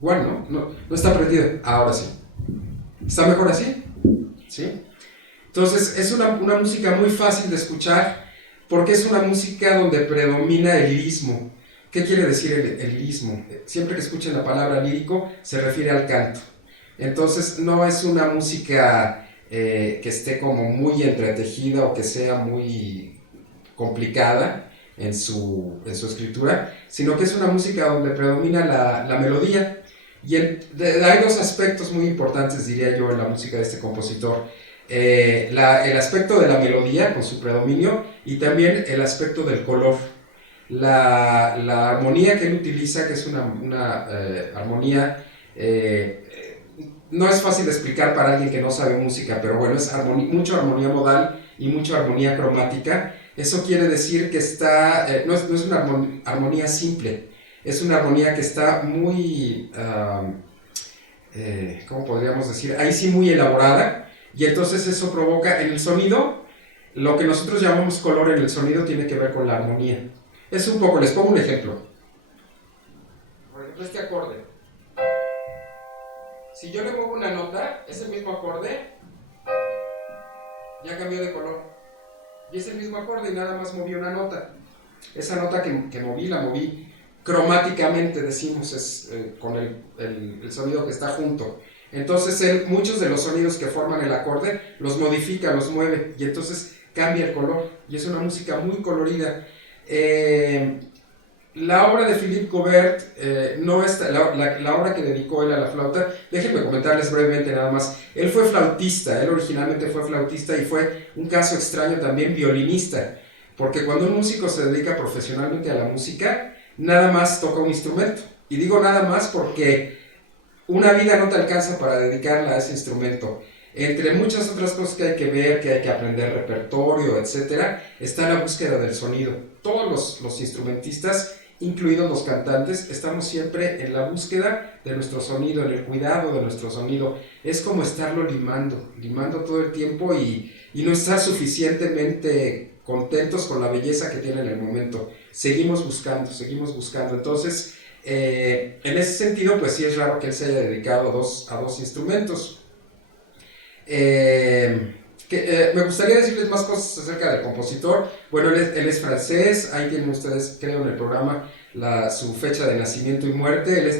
Igual, ¿no? No está prendido. Ahora sí. ¿Está mejor así? ¿Sí? Entonces, es una música muy fácil de escuchar porque es una música donde predomina el lirismo. ¿Qué quiere decir el lirismo? Siempre que escuchen la palabra lírico, se refiere al canto. Entonces, no es una música que esté como muy entretejida o que sea muy complicada en su escritura, sino que es una música donde predomina la melodía. Y hay dos aspectos muy importantes, diría yo, en la música de este compositor. El aspecto de la melodía, con su predominio, y también el aspecto del color. La armonía que él utiliza, que es una armonía, no es fácil de explicar para alguien que no sabe música, pero bueno, es mucha armonía modal y mucha armonía cromática. Eso quiere decir que no es una armonía simple, es una armonía que está muy, ¿cómo podríamos decir? Ahí sí muy elaborada, y entonces eso provoca en el sonido, lo que nosotros llamamos color en el sonido tiene que ver con la armonía. Es un poco, les pongo un ejemplo. Por ejemplo, este acorde. Si yo le muevo una nota, ese mismo acorde ya cambió de color. Y es el mismo acorde y nada más moví una nota. Esa nota que moví, la moví cromáticamente, decimos, es con el sonido que está junto. Entonces él, muchos de los sonidos que forman el acorde los modifica, los mueve y entonces cambia el color. Y es una música muy colorida. La obra de Philippe Gobert, no está, la obra que dedicó él a la flauta, déjenme comentarles brevemente nada más. Él fue flautista, él originalmente fue flautista y fue un caso extraño también violinista, porque cuando un músico se dedica profesionalmente a la música, nada más toca un instrumento. Y digo nada más porque una vida no te alcanza para dedicarla a ese instrumento. Entre muchas otras cosas que hay que ver, que hay que aprender repertorio, etcétera, está la búsqueda del sonido. Todos los instrumentistas, incluidos los cantantes, estamos siempre en la búsqueda de nuestro sonido, en el cuidado de nuestro sonido. Es como estarlo limando todo el tiempo y no estar suficientemente contentos con la belleza que tiene en el momento. Seguimos buscando, seguimos buscando. Entonces, en ese sentido, pues sí es raro que él se haya dedicado a dos instrumentos. Me gustaría decirles más cosas acerca del compositor. Bueno, él es francés, ahí tienen ustedes, creo, en el programa su fecha de nacimiento y muerte.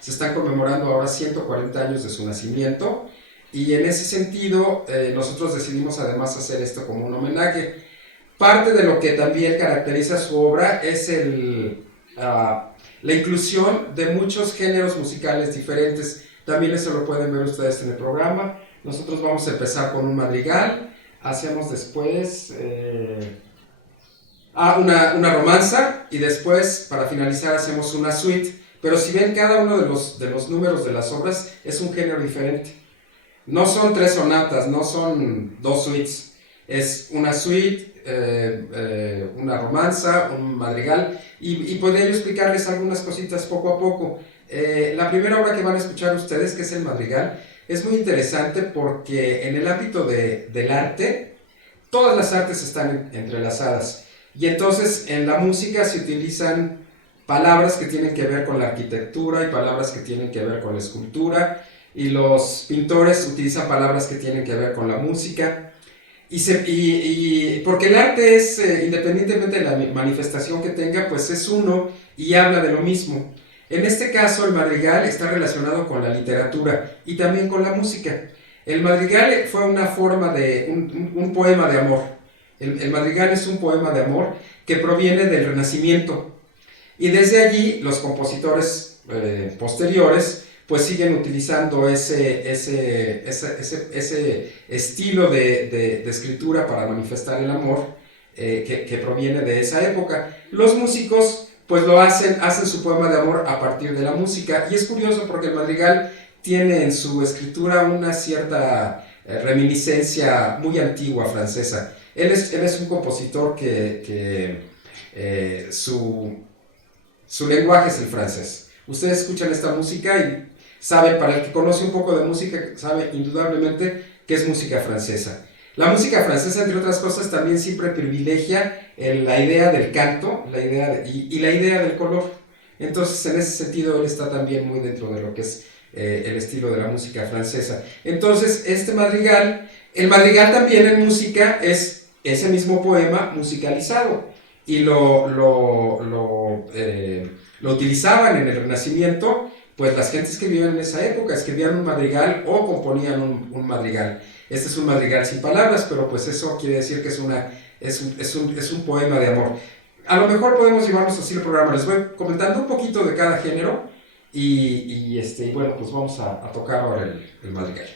Se están conmemorando ahora 140 años de su nacimiento. Y en ese sentido, nosotros decidimos además hacer esto como un homenaje. Parte de lo que también caracteriza su obra es la inclusión de muchos géneros musicales diferentes. También eso lo pueden ver ustedes en el programa. Nosotros vamos a empezar con un madrigal, hacemos después una romanza y después, para finalizar, hacemos una suite. Pero si ven, cada uno de los números de las obras es un género diferente. No son tres sonatas, no son dos suites. Es una suite, una romanza, un madrigal, y podría yo explicarles algunas cositas poco a poco. La primera obra que van a escuchar ustedes, que es el madrigal, es muy interesante porque en el ámbito del arte, todas las artes están entrelazadas. Y entonces en la música se utilizan palabras que tienen que ver con la arquitectura y palabras que tienen que ver con la escultura, y los pintores utilizan palabras que tienen que ver con la música. Porque el arte es, independientemente de la manifestación que tenga, pues es uno y habla de lo mismo. En este caso, el madrigal está relacionado con la literatura y también con la música. El madrigal fue una forma de un poema de amor. El madrigal es un poema de amor que proviene del Renacimiento. Y desde allí los compositores posteriores pues siguen utilizando ese estilo de escritura para manifestar el amor que proviene de esa época. Los músicos pues hacen su poema de amor a partir de la música, y es curioso porque el madrigal tiene en su escritura una cierta reminiscencia muy antigua francesa. Él es un compositor que su lenguaje es el francés. Ustedes escuchan esta música y saben, para el que conoce un poco de música, sabe indudablemente que es música francesa. La música francesa, entre otras cosas, también siempre privilegia la idea del canto y la idea del color. Entonces, en ese sentido, él está también muy dentro de lo que es el estilo de la música francesa. Entonces, este madrigal, el madrigal también en música es ese mismo poema musicalizado y lo utilizaban en el Renacimiento, pues las gentes que vivían en esa época escribían un madrigal o componían un madrigal. Este es un madrigal sin palabras, pero pues eso quiere decir que es un poema de amor. A lo mejor podemos llevarnos así el programa. Les voy comentando un poquito de cada género y bueno, pues vamos a tocar ahora el madrigal.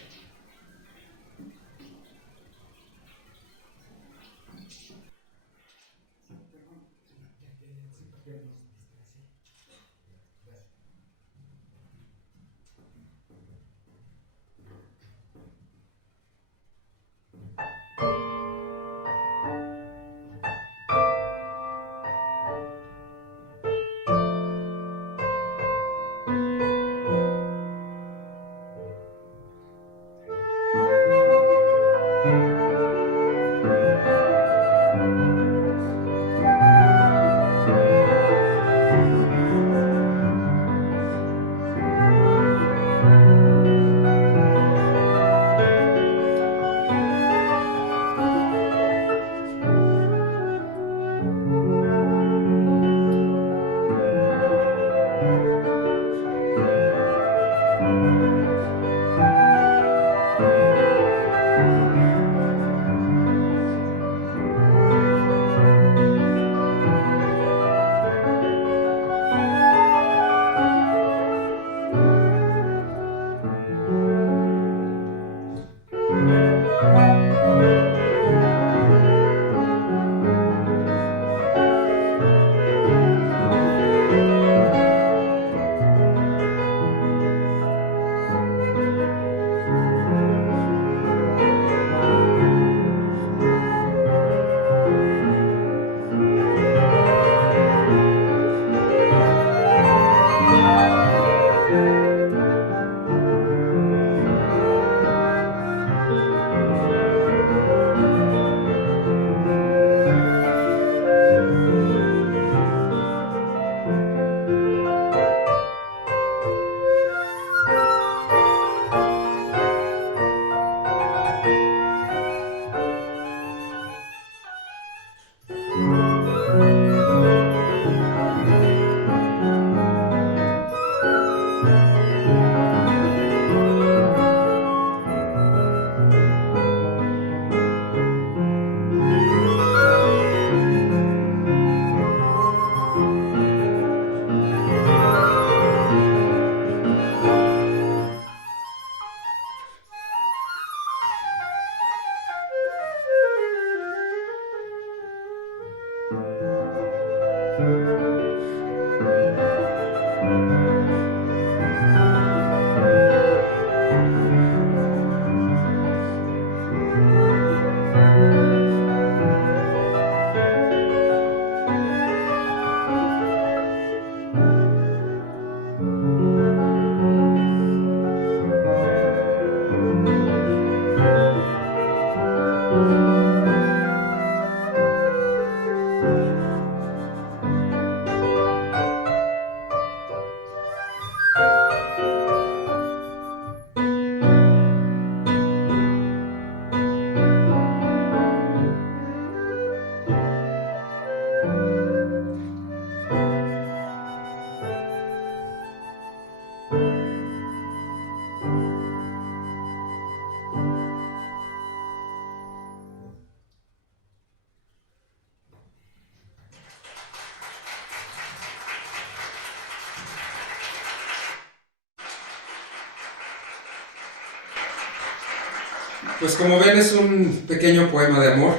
Pues como ven es un pequeño poema de amor.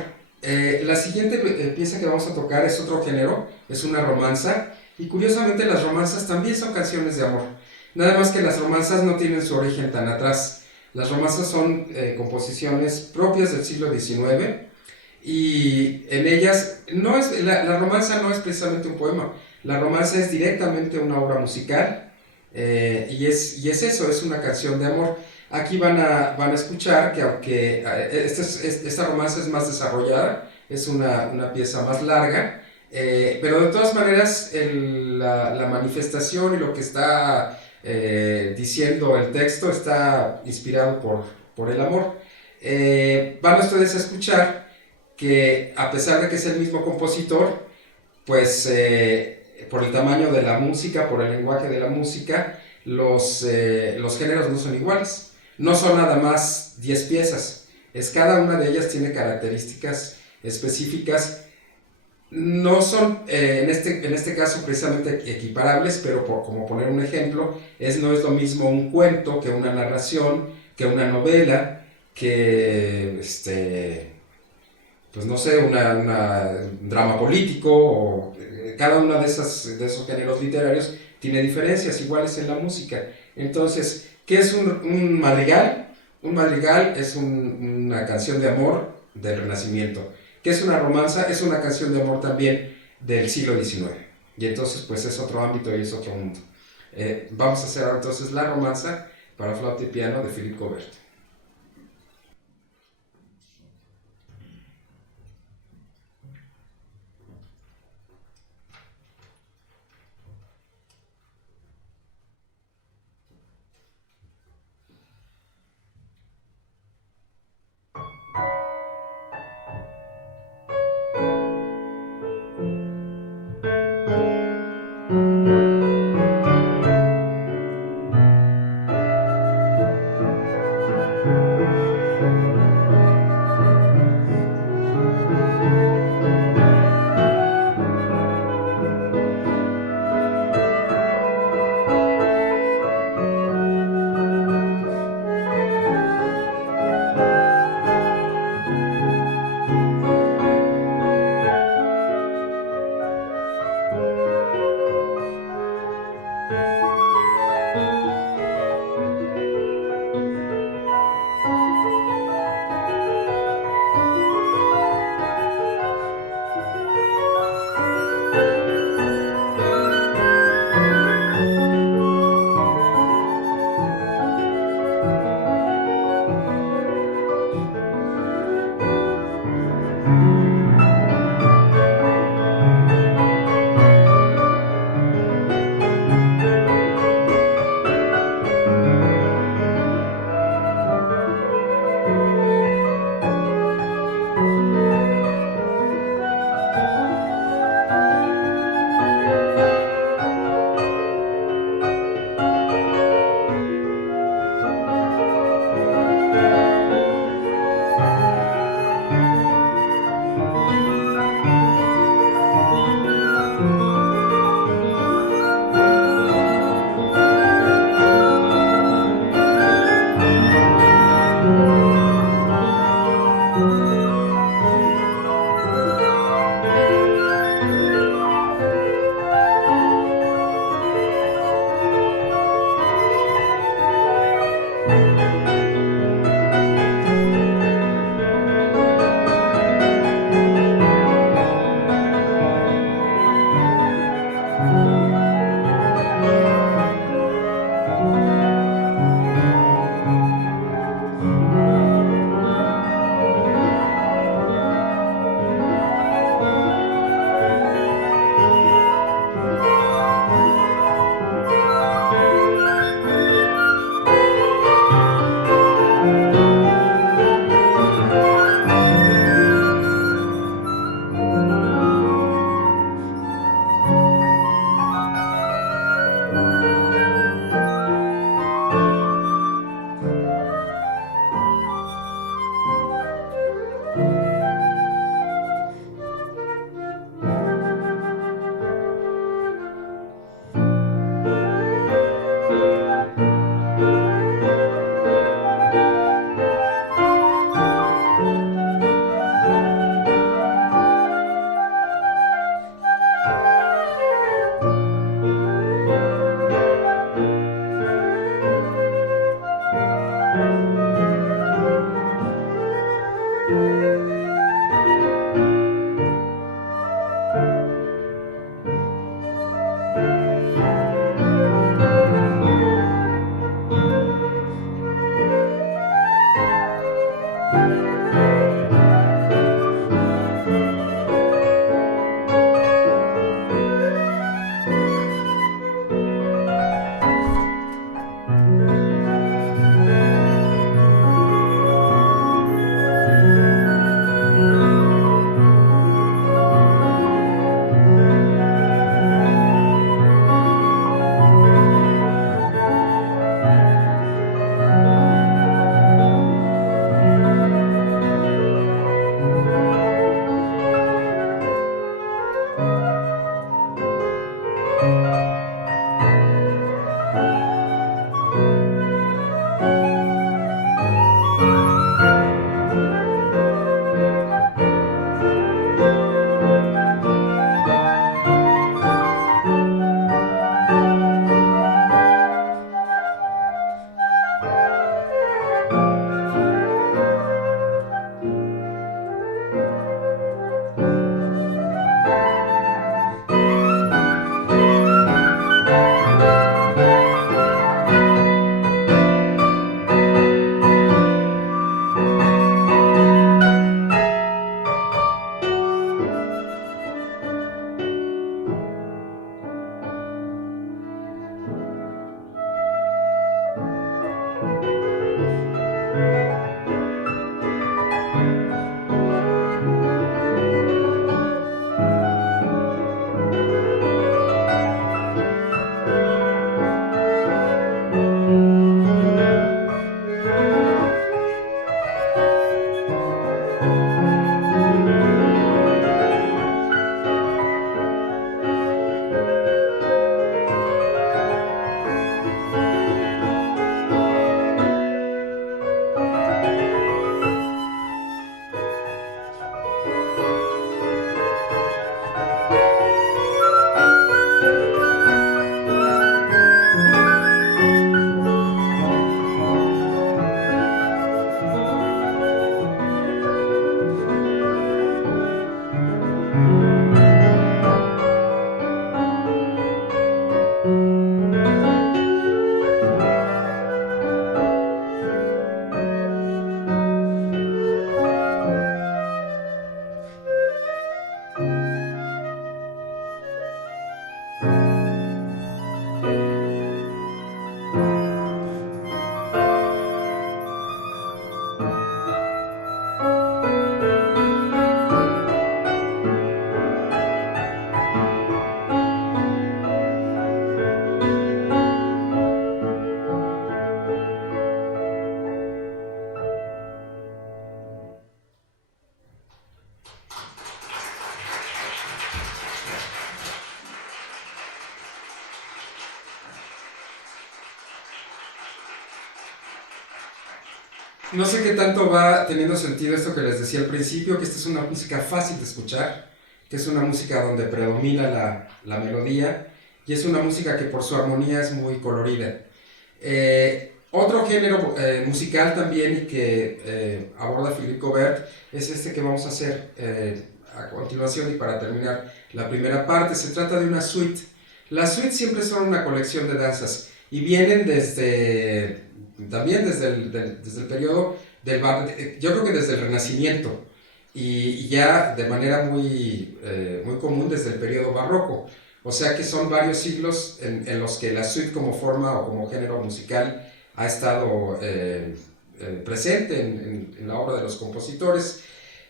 La siguiente pieza que vamos a tocar es otro género, es una romanza y curiosamente las romanzas también son canciones de amor. Nada más que las romanzas no tienen su origen tan atrás. Las romanzas son composiciones propias del siglo XIX y en ellas la romanza no es precisamente un poema, la romanza es directamente una obra musical y es eso, es una canción de amor. Aquí van a escuchar que aunque esta romanza es más desarrollada, es una pieza más larga, Pero de todas maneras, la manifestación y lo que está diciendo el texto está inspirado por el amor. Van ustedes a escuchar que a pesar de que es el mismo compositor, pues por el tamaño de la música, por el lenguaje de la música, los géneros no son iguales. No son nada más 10 piezas. Cada una de ellas tiene características específicas. No son en este caso precisamente equiparables, pero como poner un ejemplo, no es lo mismo un cuento que una narración, que una novela, que pues no sé, un drama político, o cada uno de esos géneros literarios tiene diferencias iguales en la música. Entonces, ¿qué es un madrigal? Un madrigal es una canción de amor del Renacimiento. ¿Qué es una romanza? Es una canción de amor también del siglo XIX. Y entonces, pues es otro ámbito y es otro mundo. Vamos a hacer ahora entonces la romanza para flauta y piano de Philippe Gobert. No sé qué tanto va teniendo sentido esto que les decía al principio, que esta es una música fácil de escuchar, que es una música donde predomina la melodía y es una música que por su armonía es muy colorida. Otro género musical también y que aborda Philippe Gobert es este que vamos a hacer a continuación y para terminar la primera parte. Se trata de una suite. Las suites siempre son una colección de danzas y vienen también desde el periodo yo creo que desde el Renacimiento y ya de manera muy común desde el periodo barroco. O sea que son varios siglos en los que la suite como forma o como género musical ha estado presente en la obra de los compositores.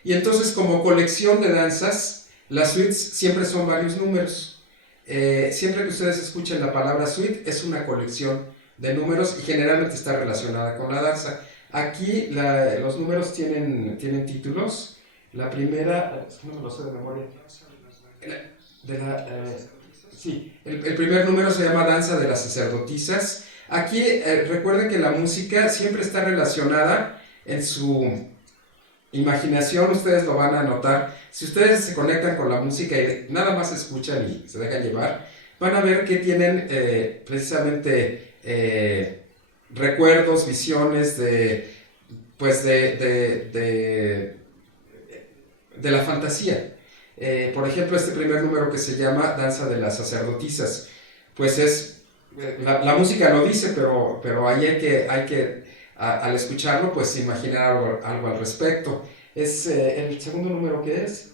Y entonces como colección de danzas, las suites siempre son varios números. Siempre que ustedes escuchen la palabra suite es una colección de números y generalmente está relacionada con la danza. Aquí los números tienen títulos. La primera, no me lo sé de memoria. Sí, el primer número se llama Danza de las Sacerdotisas. Aquí recuerden que la música siempre está relacionada en su imaginación, ustedes lo van a notar. Si ustedes se conectan con la música y nada más escuchan y se dejan llevar, van a ver que tienen precisamente recuerdos, visiones pues de la fantasía. Por ejemplo, este primer número que se llama Danza de las Sacerdotisas, pues la música lo dice, pero ahí hay que al escucharlo, pues imaginar algo al respecto. El segundo número que es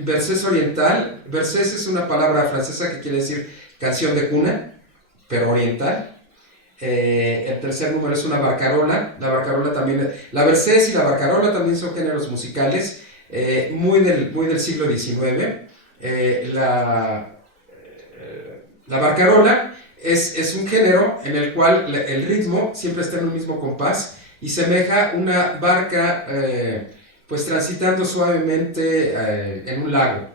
Versés oriental. Versés es una palabra francesa que quiere decir canción de cuna, pero oriental. El tercer número es una barcarola. La versés y la barcarola también son géneros musicales muy del siglo XIX. La barcarola es un género en el cual el ritmo siempre está en un mismo compás y semeja una barca pues transitando suavemente en un lago,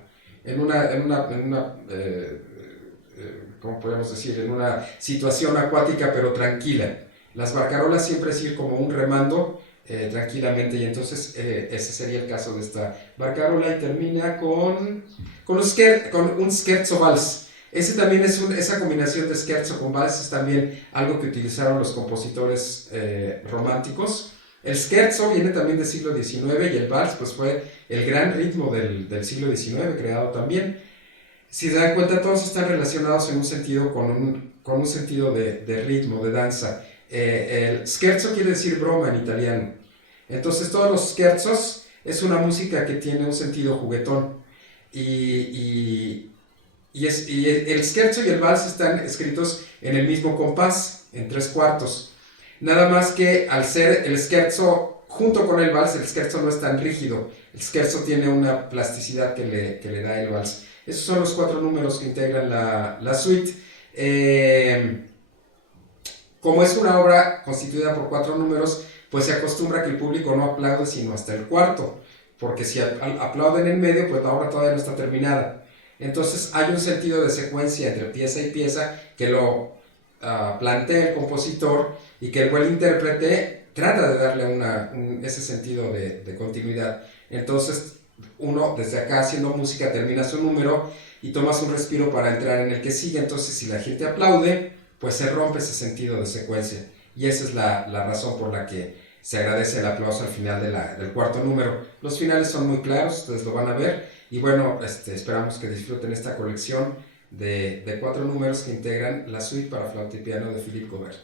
¿cómo podemos decir? En una situación acuática pero tranquila. Las barcarolas siempre es ir como un remando tranquilamente, y entonces ese sería el caso de esta barcarola, y termina con un scherzo vals. Ese también esa combinación de scherzo con vals es también algo que utilizaron los compositores románticos. El scherzo viene también del siglo XIX, y el vals pues fue el gran ritmo del siglo XIX, creado también. Si se dan cuenta, todos están relacionados en un sentido con un sentido de ritmo, de danza. El scherzo quiere decir broma en italiano. Entonces todos los scherzos es una música que tiene un sentido juguetón. Y, y, y el scherzo y el vals están escritos en el mismo compás, en tres cuartos. Nada más que al ser el scherzo junto con el vals, el scherzo no es tan rígido. El scherzo tiene una plasticidad que le da el vals. Esos son los cuatro números que integran la suite. Como es una obra constituida por cuatro números, pues se acostumbra que el público no aplaude sino hasta el cuarto, porque si aplauden en medio, pues la obra todavía no está terminada. Entonces hay un sentido de secuencia entre pieza y pieza que lo plantea el compositor, y que el buen intérprete trata de darle ese sentido de continuidad. Entonces uno desde acá haciendo música termina su número y tomas un respiro para entrar en el que sigue. Entonces si la gente aplaude, pues se rompe ese sentido de secuencia, y esa es la razón por la que se agradece el aplauso al final del cuarto número. Los finales son muy claros, ustedes lo van a ver, y bueno, esperamos que disfruten esta colección de cuatro números que integran la suite para flauta y piano de Philippe Gobert.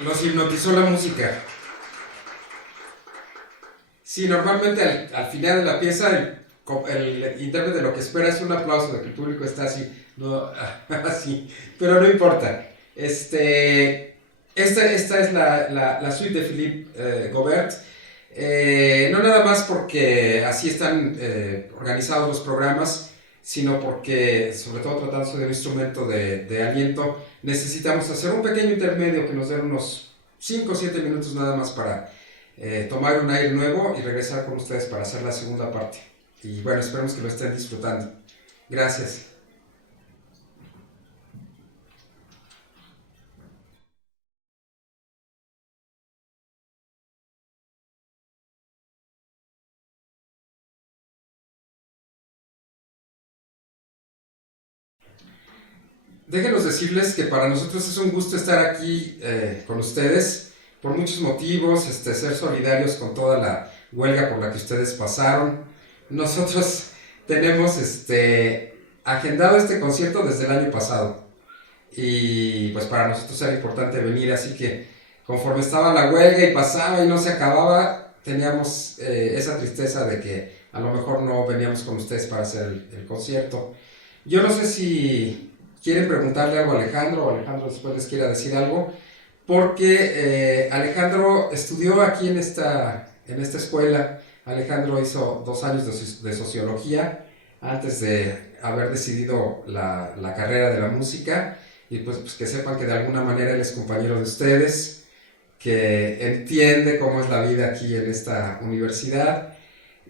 Los hipnotizó la música. Sí, normalmente al final de la pieza el intérprete lo que espera es un aplauso de que el público está así, no, así, pero no importa. Esta es la suite de Philippe Gobert. No nada más porque así están organizados los programas, sino porque, sobre todo tratándose de un instrumento de aliento, necesitamos hacer un pequeño intermedio que nos dé unos 5 o 7 minutos nada más para tomar un aire nuevo y regresar con ustedes para hacer la segunda parte. Y bueno, esperemos que lo estén disfrutando. Gracias. Déjenos decirles que para nosotros es un gusto estar aquí con ustedes por muchos motivos, ser solidarios con toda la huelga por la que ustedes pasaron. Nosotros tenemos agendado este concierto desde el año pasado y pues para nosotros era importante venir, así que conforme estaba la huelga y pasaba y no se acababa, teníamos esa tristeza de que a lo mejor no veníamos con ustedes para hacer el concierto. Yo no sé si quieren preguntarle algo a Alejandro o Alejandro después les quiera decir algo, porque Alejandro estudió aquí en esta escuela. Alejandro hizo 2 años de sociología antes de haber decidido la carrera de la música y pues que sepan que de alguna manera él es compañero de ustedes, que entiende cómo es la vida aquí en esta universidad.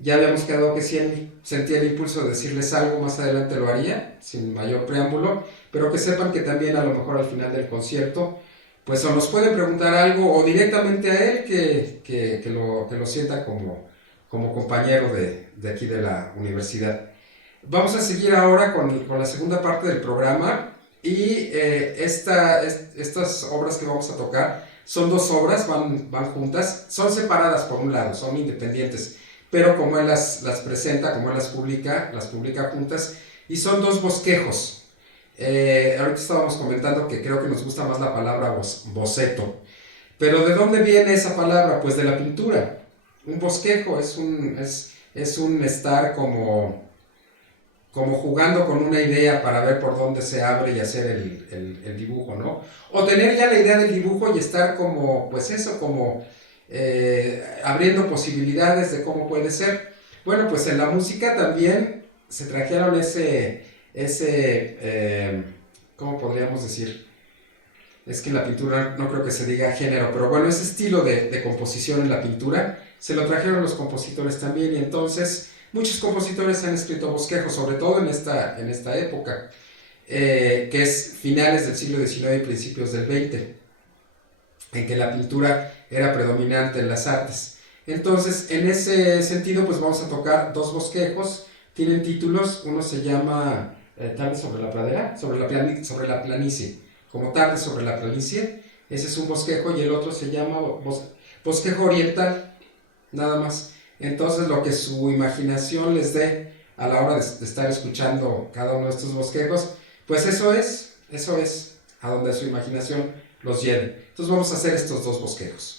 Ya habíamos quedado que si él sentía el impulso de decirles algo, más adelante lo haría, sin mayor preámbulo, pero que sepan que también a lo mejor al final del concierto, pues o nos pueden preguntar algo o directamente a él que lo sienta como compañero de aquí de la universidad. Vamos a seguir ahora con la segunda parte del programa y estas obras que vamos a tocar son 2 obras, van juntas, son separadas por un lado, son independientes, pero como él las presenta, como él las publica juntas, y son 2 bosquejos. Ahorita estábamos comentando que creo que nos gusta más la palabra boceto, Pero ¿de dónde viene esa palabra? Pues de la pintura. Un bosquejo es un estar como jugando con una idea para ver por dónde se abre y hacer el dibujo, ¿no? O tener ya la idea del dibujo y estar como, pues eso, como abriendo posibilidades de cómo puede ser. Bueno, pues en la música también se trajeron ¿cómo podríamos decir? Es que en la pintura no creo que se diga género, pero bueno, ese estilo de composición en la pintura se lo trajeron los compositores también y entonces muchos compositores han escrito bosquejos, sobre todo en esta época, que es finales del siglo XIX y principios del XX, en que la pintura era predominante en las artes. Entonces, en ese sentido, pues vamos a tocar dos bosquejos, tienen títulos, uno se llama Tarde sobre la pradera, sobre la planicie, como Tarde sobre la planicie, ese es un bosquejo, y el otro se llama Bosquejo Oriental, nada más. Entonces, lo que su imaginación les dé a la hora de estar escuchando cada uno de estos bosquejos, pues eso es a donde su imaginación los lleve. Entonces vamos a hacer estos dos bosquejos.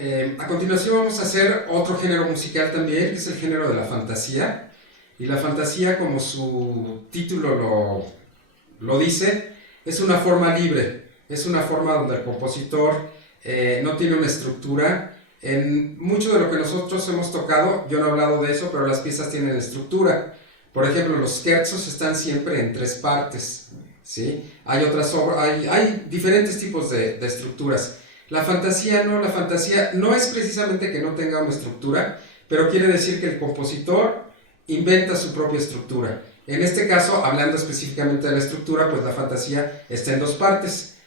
A continuación vamos a hacer otro género musical también, que es el género de la fantasía. Y la fantasía, como su título lo dice, es una forma libre, es una forma donde el compositor no tiene una estructura. En mucho de lo que nosotros hemos tocado, yo no he hablado de eso, pero las piezas tienen estructura. Por ejemplo, los scherzos están siempre en tres partes, ¿sí? Hay otras obras, hay diferentes tipos de estructuras. La fantasía no es precisamente que no tenga una estructura, pero quiere decir que el compositor inventa su propia estructura. En este caso, hablando específicamente de la estructura, pues la fantasía está en dos partes.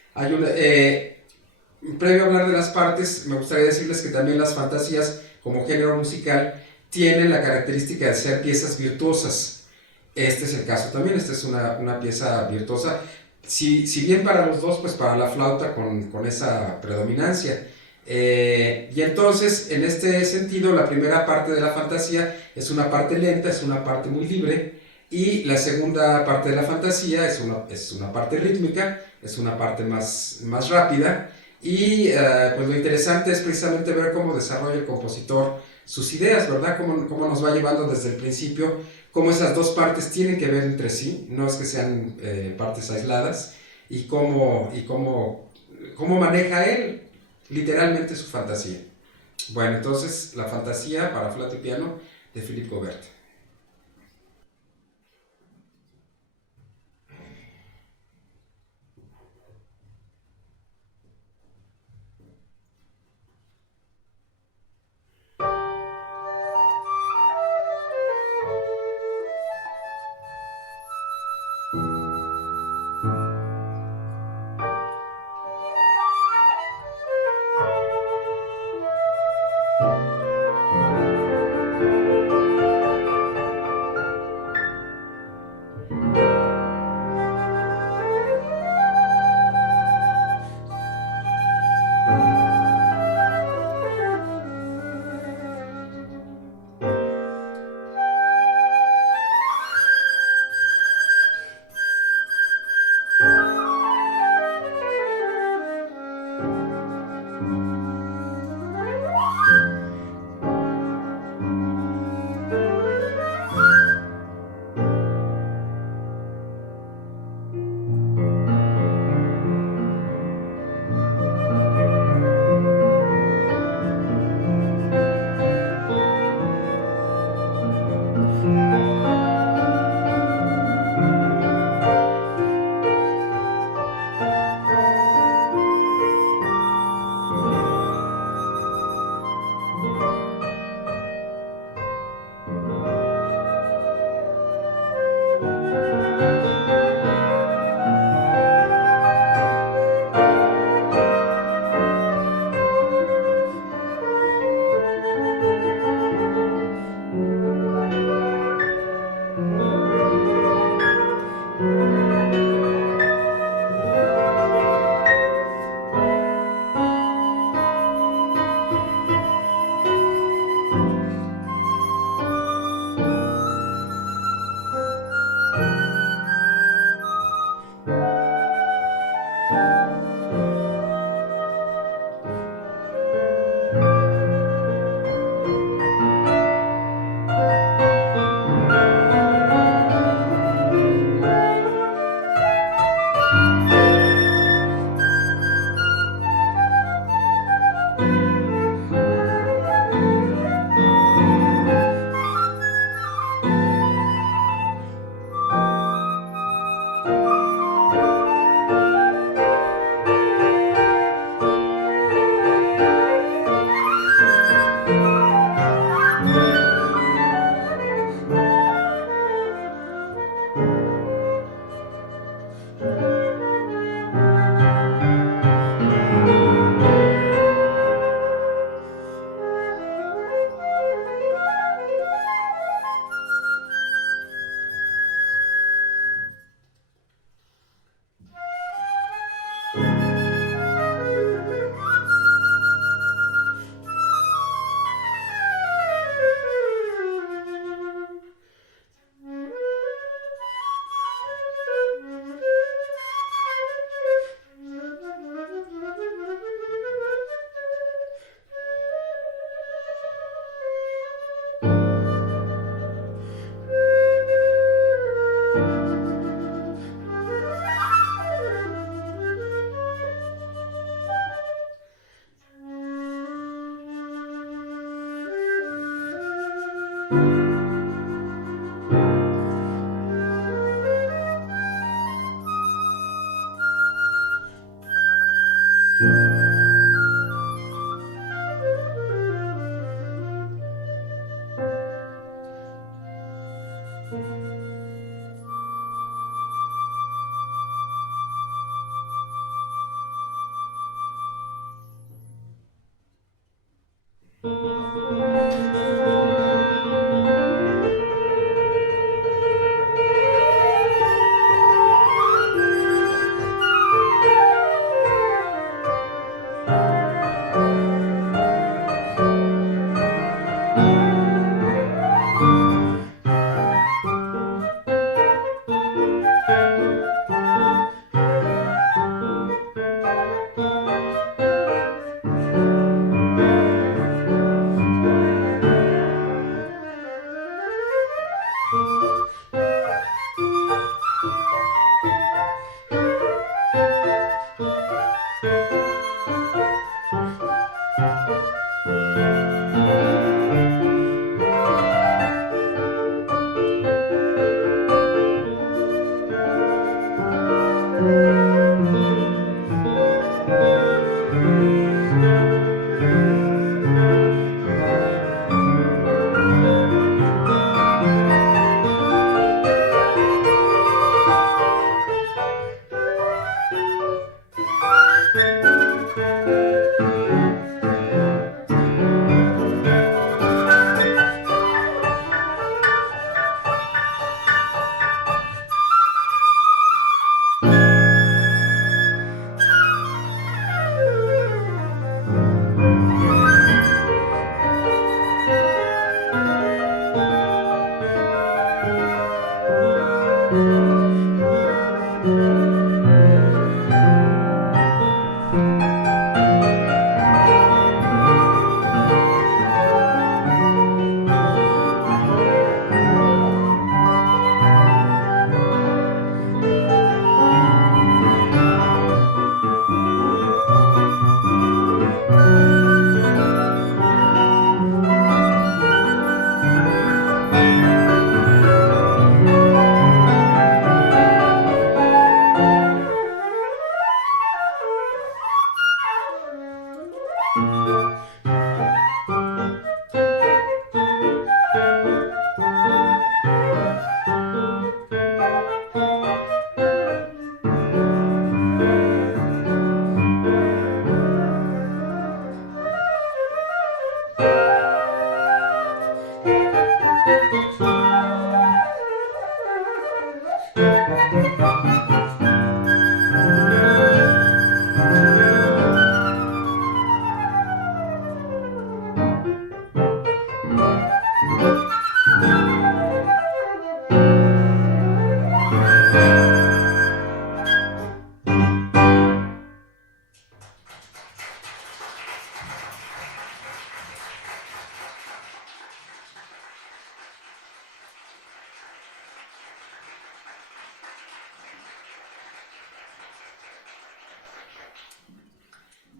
Previo a hablar de las partes, me gustaría decirles que también las fantasías, como género musical, tienen la característica de ser piezas virtuosas. Este es el caso también, esta es una pieza virtuosa. Si bien para los dos, pues para la flauta con esa predominancia. Y entonces, en este sentido, la primera parte de la fantasía es una parte lenta, es una parte muy libre, y la segunda parte de la fantasía es una parte rítmica, es una parte más rápida, y pues lo interesante es precisamente ver cómo desarrolla el compositor sus ideas, ¿verdad? Cómo nos va llevando desde el principio, cómo esas dos partes tienen que ver entre sí, no es que sean partes aisladas, cómo maneja él literalmente su fantasía. Bueno, entonces la fantasía para flauta y piano de Philippe Gobert.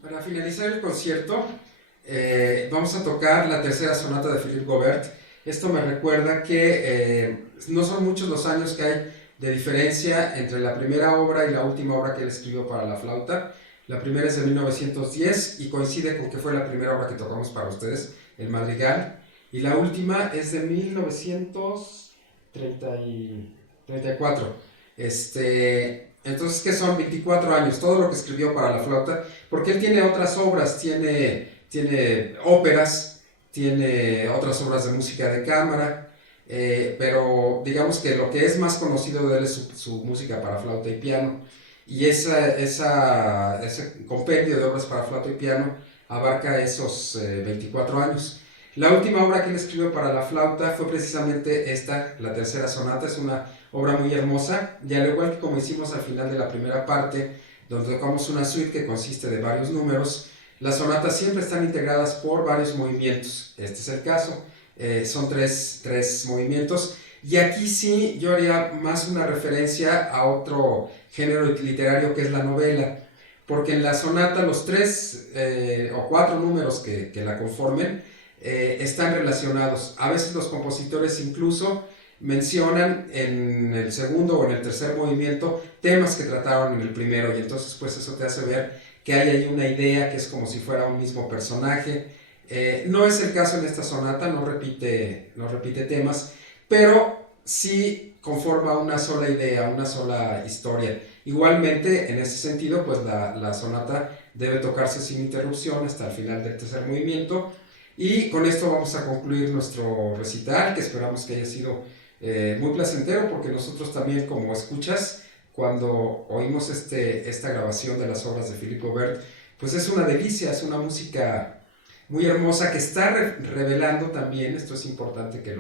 Para finalizar el concierto, vamos a tocar la tercera sonata de Philippe Gaubert. Esto me recuerda que no son muchos los años que hay de diferencia entre la primera obra y la última obra que él escribió para la flauta. La primera es de 1910 y coincide con que fue la primera obra que tocamos para ustedes, el Madrigal. Y la última es de 1934. Entonces, ¿qué son? 24 años, todo lo que escribió para la flauta, porque él tiene otras obras, tiene óperas, tiene otras obras de música de cámara, pero digamos que lo que es más conocido de él es su música para flauta y piano, y ese compendio de obras para flauta y piano abarca esos 24 años. La última obra que él escribió para la flauta fue precisamente esta, la tercera sonata. Es una obra muy hermosa, y al igual que como hicimos al final de la primera parte, donde tocamos una suite que consiste de varios números, las sonatas siempre están integradas por varios movimientos. Este es el caso, son tres movimientos, y aquí sí yo haría más una referencia a otro género literario que es la novela, porque en la sonata los tres o cuatro números que la conformen están relacionados. A veces los compositores incluso mencionan en el segundo o en el tercer movimiento temas que trataron en el primero, y entonces pues eso te hace ver que hay ahí una idea que es como si fuera un mismo personaje. No es el caso en esta sonata, no repite temas, pero sí conforma una sola idea, una sola historia. Igualmente, en ese sentido, pues la sonata debe tocarse sin interrupción hasta el final del tercer movimiento. Y con esto vamos a concluir nuestro recital, que esperamos que haya sido muy placentero, porque nosotros también, como escuchas, cuando oímos esta grabación de las obras de Philippe Gaubert, pues es una delicia, es una música muy hermosa que está revelando también, esto es importante que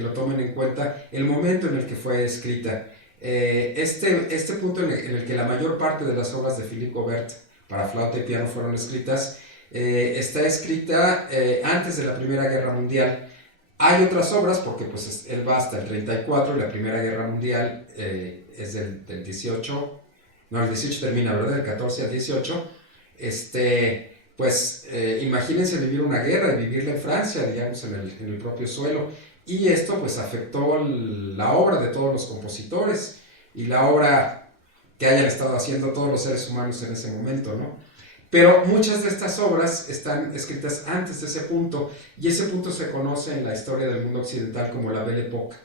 lo tomen en cuenta, el momento en el que fue escrita. Este punto en el que la mayor parte de las obras de Philippe Gaubert para flauta y piano fueron escritas, está escrita antes de la Primera Guerra Mundial. Hay otras obras, porque pues él va hasta el 34, y la Primera Guerra Mundial es del 18, no, el 18 termina, ¿verdad? Del 14 al 18. Pues imagínense vivir una guerra, vivirla en Francia, digamos, en el propio suelo, y esto pues afectó la obra de todos los compositores y la obra que hayan estado haciendo todos los seres humanos en ese momento, ¿no? Pero muchas de estas obras están escritas antes de ese punto, y ese punto se conoce en la historia del mundo occidental como la Belle Époque,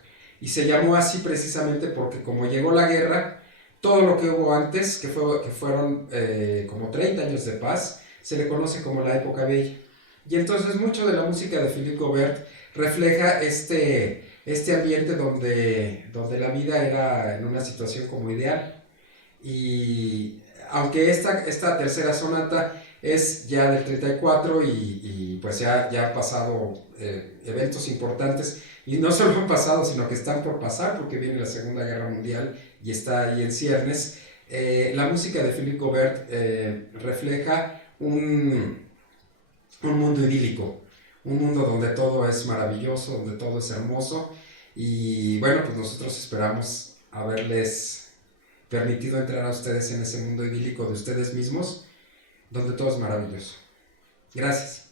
y se llamó así precisamente porque como llegó la guerra, todo lo que hubo antes, que fueron como 30 años de paz, se le conoce como la época bella. Y entonces mucho de la música de Philippe Gaubert refleja este ambiente donde la vida era en una situación como ideal. Y aunque esta tercera sonata es ya del 34 pues ya han pasado eventos importantes y no solo han pasado, sino que están por pasar porque viene la Segunda Guerra Mundial y está ahí en ciernes. La música de Philippe Gobert refleja un mundo idílico, un mundo donde todo es maravilloso, donde todo es hermoso y bueno, pues nosotros esperamos haberles permitido entrar a ustedes en ese mundo idílico de ustedes mismos, donde todo es maravilloso. Gracias.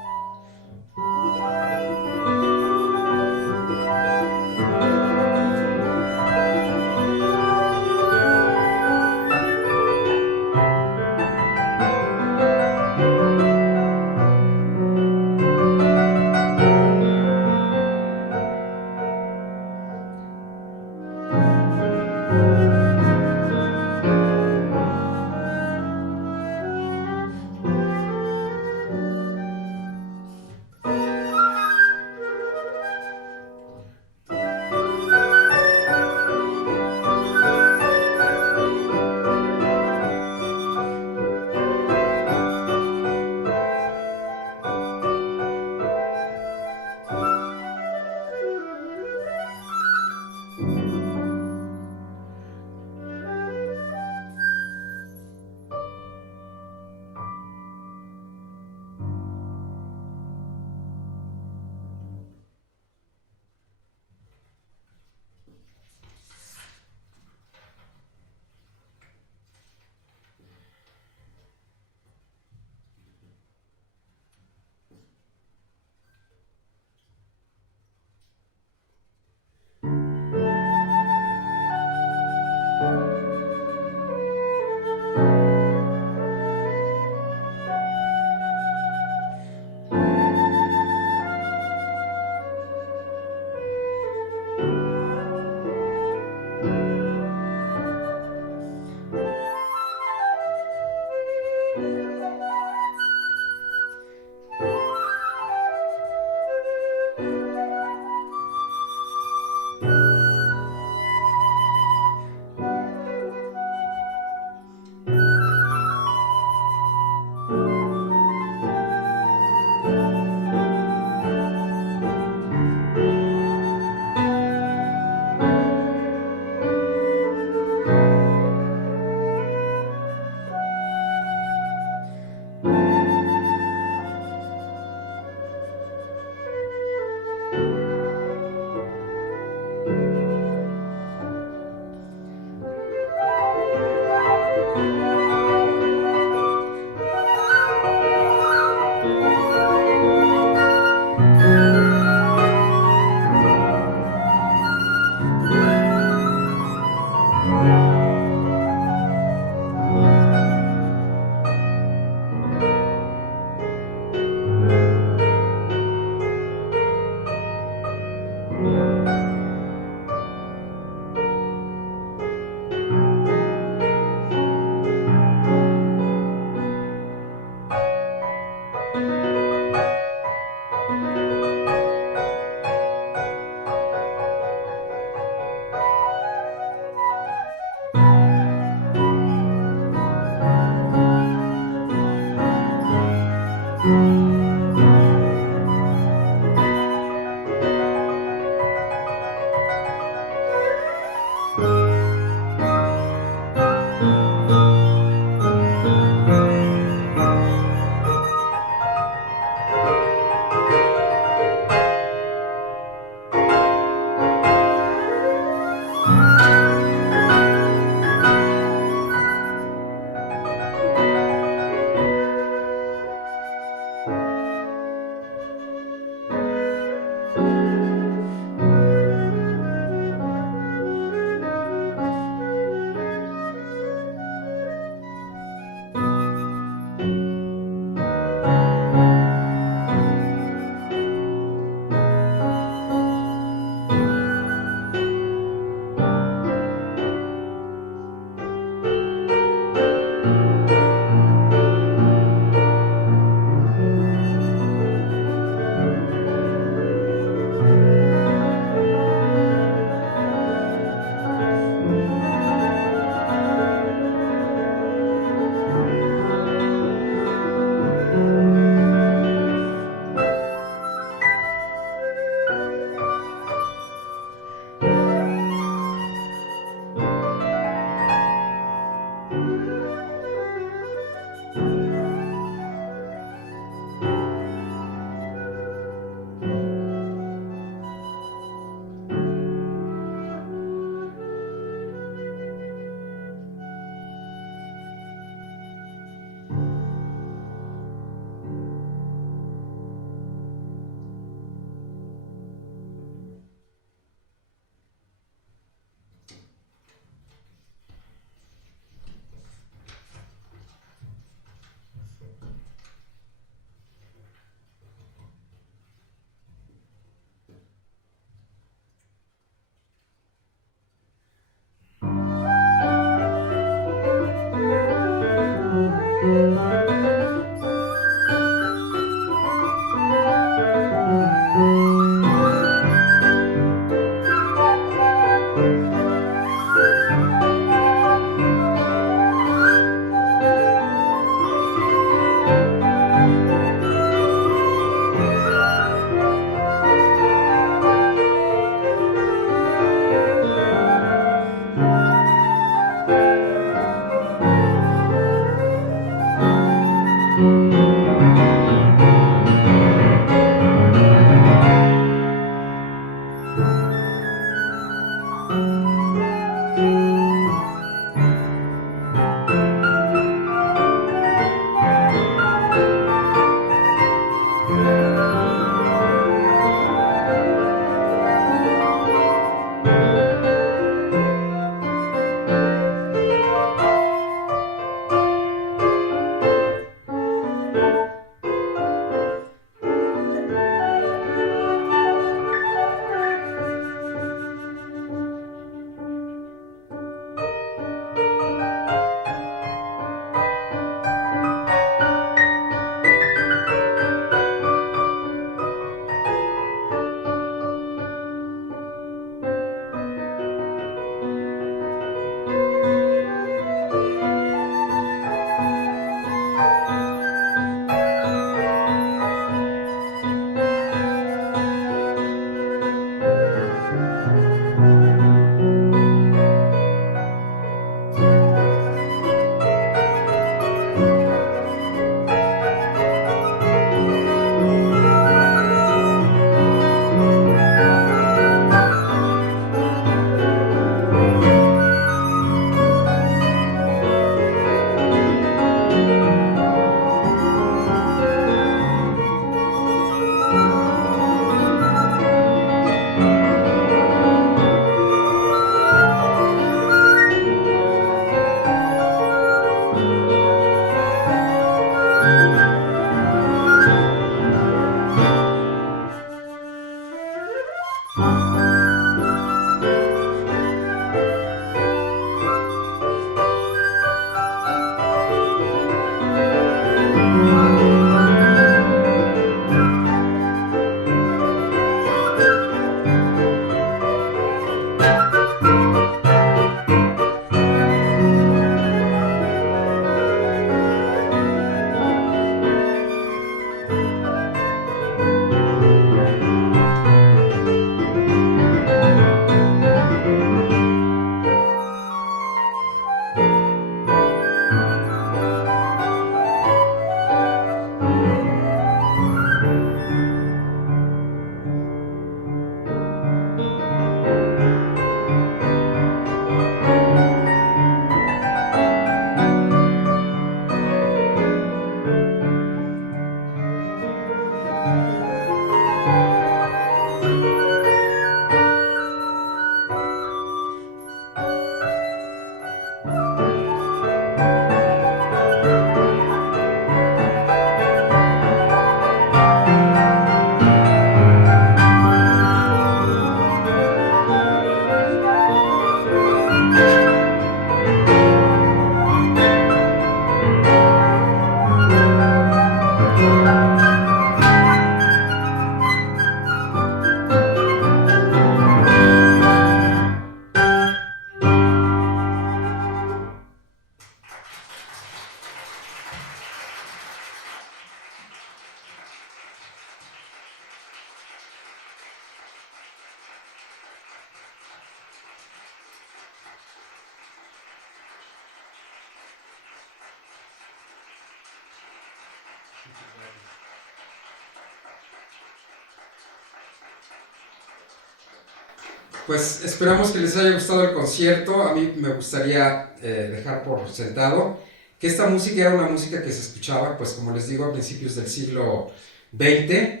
Pues esperamos que les haya gustado el concierto. A mí me gustaría dejar por sentado que esta música era una música que se escuchaba, pues como les digo, a principios del siglo XX.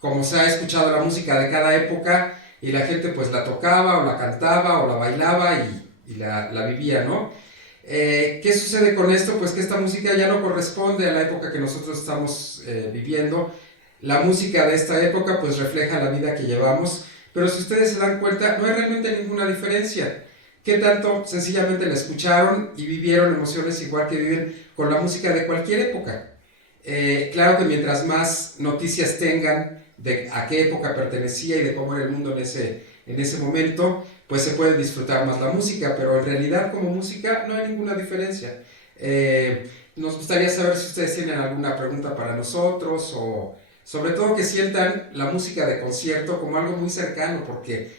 Como se ha escuchado la música de cada época y la gente pues la tocaba o la cantaba o la bailaba y la vivía, ¿no? ¿Qué sucede con esto? Pues que esta música ya no corresponde a la época que nosotros estamos viviendo. La música de esta época pues refleja la vida que llevamos, pero si ustedes se dan cuenta no hay realmente ninguna diferencia. ¿Qué tanto sencillamente la escucharon y vivieron emociones igual que viven con la música de cualquier época? Claro que mientras más noticias tengan de a qué época pertenecía y de cómo era el mundo en ese momento, pues se puede disfrutar más la música, pero en realidad como música no hay ninguna diferencia. Nos gustaría saber si ustedes tienen alguna pregunta para nosotros o sobre todo que sientan la música de concierto como algo muy cercano, porque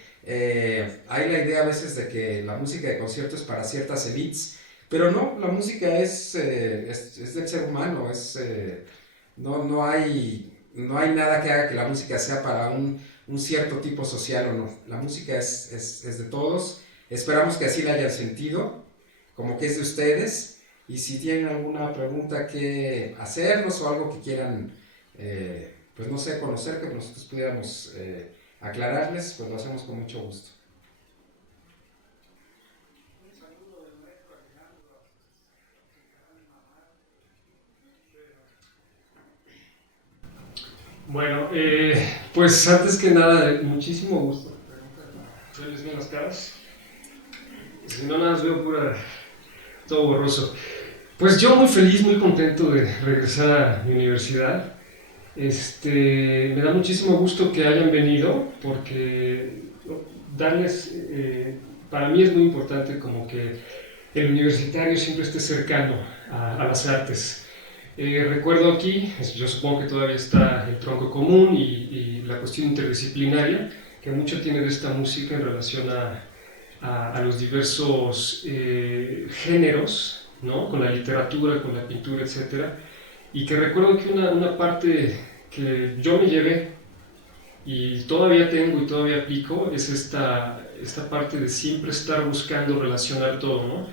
hay la idea a veces de que la música de concierto es para ciertas elites, pero no, la música es del ser humano, no hay nada que haga que la música sea para un cierto tipo social o no. La música es de todos. Esperamos que así la hayan sentido, como que es de ustedes. Y si tienen alguna pregunta que hacernos o algo que quieran, pues no sé, conocer, que nosotros pudiéramos aclararles, pues lo hacemos con mucho gusto. Bueno, pues antes que nada, muchísimo gusto. ¿Verles bien las caras? Si no, nada más veo pura, todo borroso. Pues yo muy feliz, muy contento de regresar a mi universidad. Me da muchísimo gusto que hayan venido porque darles, para mí es muy importante como que el universitario siempre esté cercano a las artes. Recuerdo aquí, yo supongo que todavía está el tronco común y la cuestión interdisciplinaria, que mucho tiene de esta música en relación a los diversos géneros, ¿no? Con la literatura, con la pintura, etcétera. Y que recuerdo que una parte que yo me llevé y todavía tengo y todavía aplico es esta parte de siempre estar buscando relacionar todo, ¿no?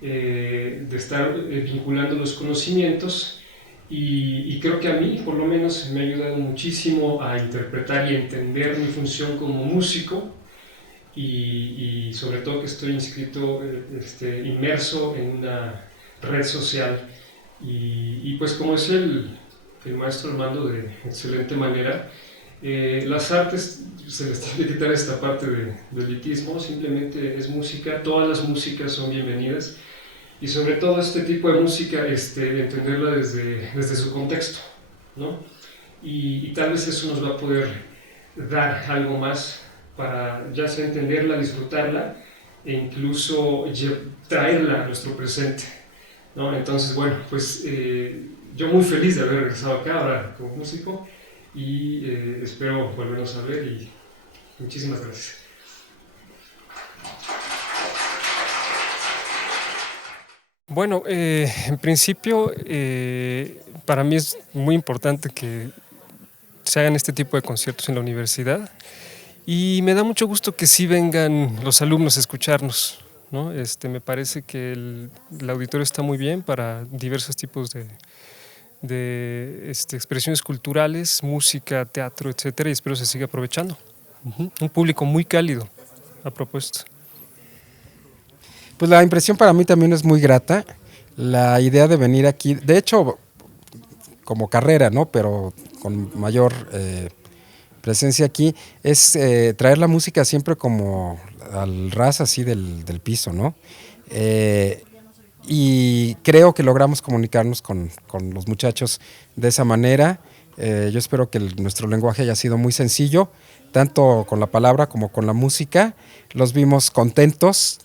De estar vinculando los conocimientos y creo que a mí por lo menos me ha ayudado muchísimo a interpretar y entender mi función como músico y sobre todo que estoy inscrito, inmerso en una red social y pues como decía el maestro Armando de excelente manera, las artes se les tiene que quitar esta parte de elitismo, simplemente es música, todas las músicas son bienvenidas y sobre todo este tipo de música entenderla desde su contexto, ¿no? Y tal vez eso nos va a poder dar algo más para ya sea entenderla, disfrutarla e incluso traerla a nuestro presente, ¿no? Entonces, bueno, pues yo muy feliz de haber regresado acá ahora como músico y espero volvernos a ver y muchísimas gracias. Bueno, en principio para mí es muy importante que se hagan este tipo de conciertos en la universidad y me da mucho gusto que sí vengan los alumnos a escucharnos, ¿no? Me parece que el auditorio está muy bien para diversos tipos de expresiones culturales, música, teatro, etcétera, y espero se siga aprovechando. Un público muy cálido, a propósito. Pues la impresión para mí también es muy grata. La idea de venir aquí, de hecho, como carrera, ¿no? Pero con mayor presencia aquí, es traer la música siempre como al ras así del piso, ¿no? Y creo que logramos comunicarnos con los muchachos de esa manera. Yo espero que nuestro lenguaje haya sido muy sencillo, tanto con la palabra como con la música. Los vimos contentos,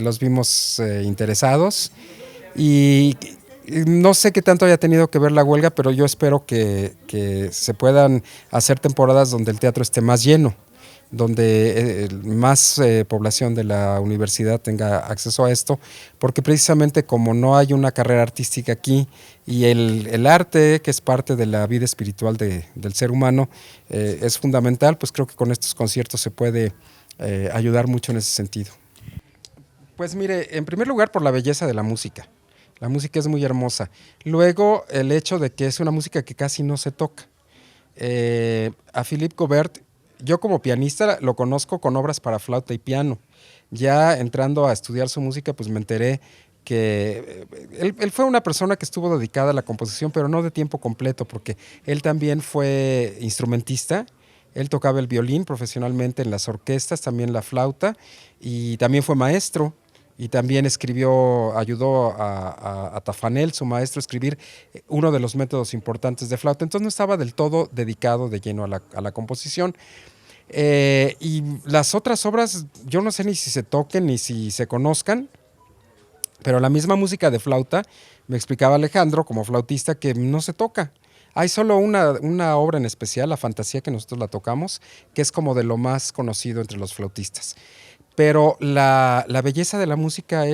los vimos interesados y no sé qué tanto haya tenido que ver la huelga, pero yo espero que se puedan hacer temporadas donde el teatro esté más lleno, donde más población de la universidad tenga acceso a esto, porque precisamente como no hay una carrera artística aquí y el arte, que es parte de la vida espiritual del ser humano, es fundamental, pues creo que con estos conciertos se puede ayudar mucho en ese sentido. Pues mire, en primer lugar por la belleza de la música. La música es muy hermosa. Luego el hecho de que es una música que casi no se toca. A Philippe Gobert, yo como pianista lo conozco con obras para flauta y piano. Ya entrando a estudiar su música, pues me enteré que él fue una persona que estuvo dedicada a la composición, pero no de tiempo completo, porque él también fue instrumentista. Él tocaba el violín profesionalmente en las orquestas, también la flauta, y también fue maestro. Y también ayudó a Tafanel, su maestro, a escribir uno de los métodos importantes de flauta. Entonces no estaba del todo dedicado de lleno a la composición. Y las otras obras, yo no sé ni si se toquen ni si se conozcan, pero la misma música de flauta, me explicaba Alejandro como flautista, que no se toca. Hay solo una obra en especial, La Fantasía, que nosotros la tocamos, que es como de lo más conocido entre los flautistas. Pero la belleza de la música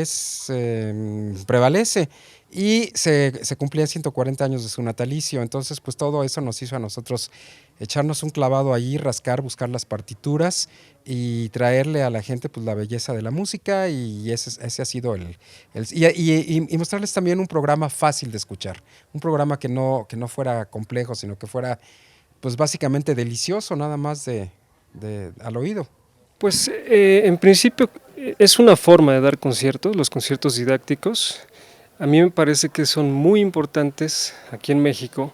prevalece y se cumplían 140 años de su natalicio, entonces pues todo eso nos hizo a nosotros echarnos un clavado allí, rascar, buscar las partituras y traerle a la gente pues la belleza de la música, y ese ha sido y mostrarles también un programa fácil de escuchar, un programa que no fuera complejo, sino que fuera pues básicamente delicioso, nada más al oído. Pues en principio es una forma de dar conciertos, los conciertos didácticos. A mí me parece que son muy importantes aquí en México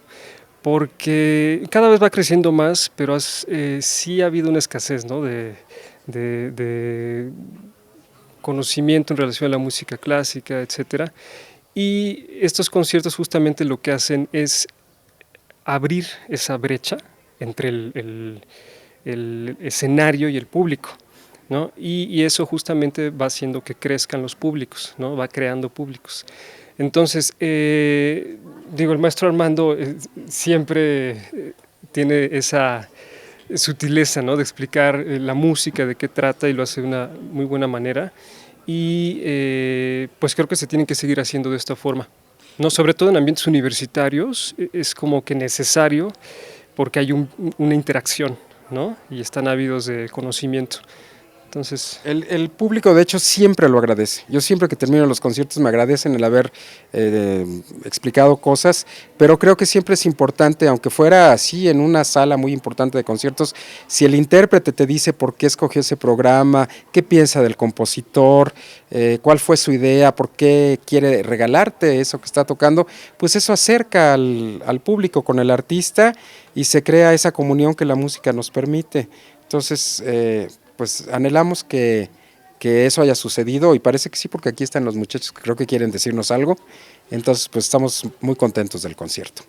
porque cada vez va creciendo más, pero sí ha habido una escasez, ¿no?, de conocimiento en relación a la música clásica, etcétera. Y estos conciertos justamente lo que hacen es abrir esa brecha entre el escenario y el público, ¿no? Y eso justamente va haciendo que crezcan los públicos, ¿no? Va creando públicos. Entonces, el maestro Armando siempre tiene esa sutileza, ¿no?, de explicar la música, de qué trata, y lo hace de una muy buena manera. Y pues creo que se tienen que seguir haciendo de esta forma, ¿no? Sobre todo en ambientes universitarios es como que necesario, porque hay una interacción, ¿no?, y están ávidos de conocimiento. Entonces, el público de hecho siempre lo agradece. Yo siempre que termino los conciertos me agradecen el haber explicado cosas, pero creo que siempre es importante, aunque fuera así en una sala muy importante de conciertos, si el intérprete te dice por qué escogió ese programa, qué piensa del compositor, cuál fue su idea, por qué quiere regalarte eso que está tocando, pues eso acerca al público con el artista y se crea esa comunión que la música nos permite. Entonces, pues anhelamos que eso haya sucedido, y parece que sí, porque aquí están los muchachos que creo que quieren decirnos algo. Entonces pues estamos muy contentos del concierto.